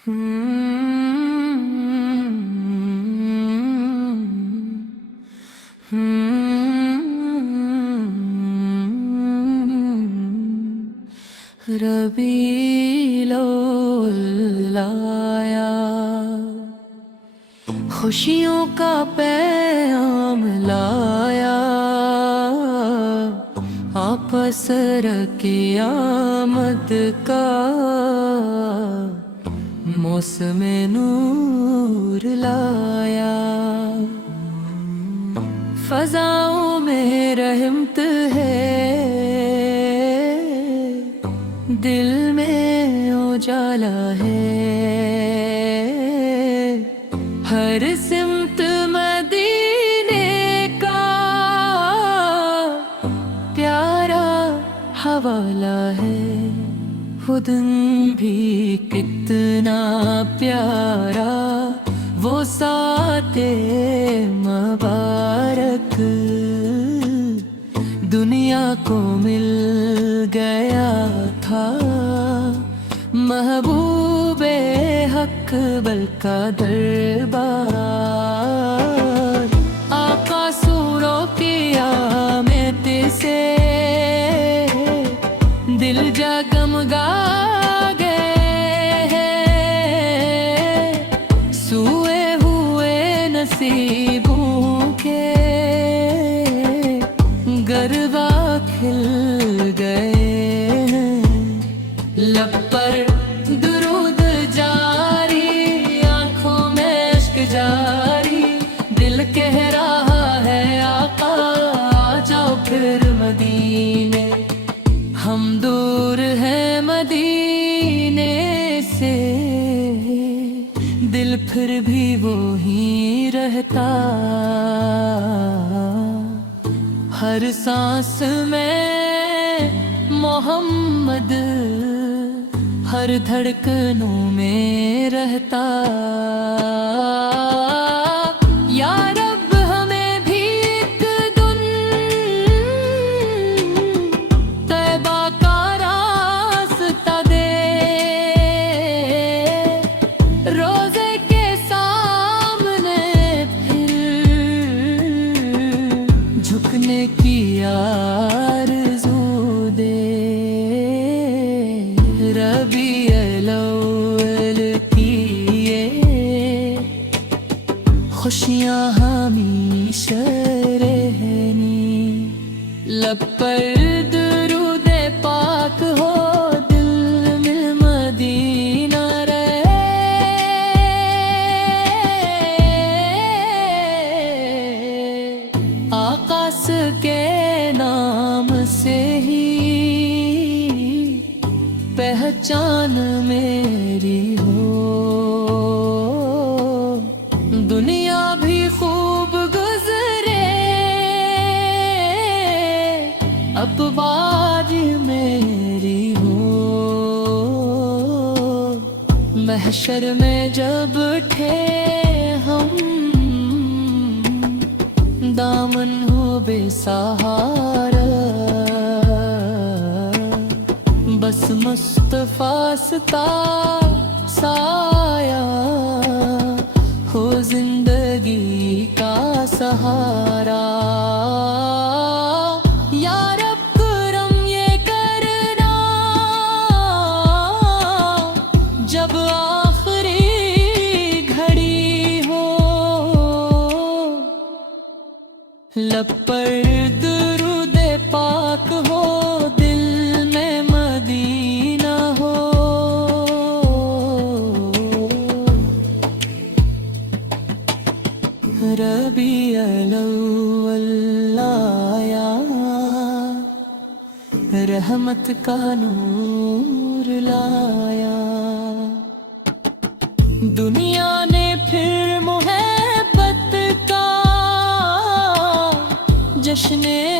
रबीउल आया, खुशियों का पैगाम लाया, आपस रखे आमद का मौसम नूर लाया। फजाओं में रहमत है, दिल में उजाला है, हर सिमत मदीने का प्यारा हवाला है। वो दिन भी कितना प्यारा, वो साते मुबारक दुनिया को मिल गया था। महबूबे हक बल का दरबार, आका सूरों की आमद से दिल जगमगा गए, सोए हुए नसीबों के गरबा खिल गए। लब पर दुरूद जारी, आंखों में इश्क जारी, दिल कह रहा है आका आ जाओ फिर मदीने। हम दूर हैं मदीने से, दिल फिर भी वो ही रहता। हर सांस में मोहम्मद, हर धड़कनों में रहता। या रब हमें भी एक दिन तैबा का रास्ता दे, रोजे के सामने फिर झुकने की आरज़ू दे। रबीउल अव्वल की ये खुशियाँ हमेशा रहनी। लब पर दुरूद पाक हो, दिल में मदीना रहे। आकाश के नाम से ही पहचान मेरी हो, दुनिया भी खूब गुजरे अब बाज मेरी हो। महशर में जब थे हम, दामन हो बेसहारा, बस मुस्तफा सा साया हो जिंदगी का सहारा। या रब करम ये करना, जब आखिरी घड़ी हो, लब पर दुरूद पाक हो, दिल में मदीना हो। रबीउल अव्वल आया, रहमत का नूर लाया। दुनिया ने फिर मोहब्बत का जश्न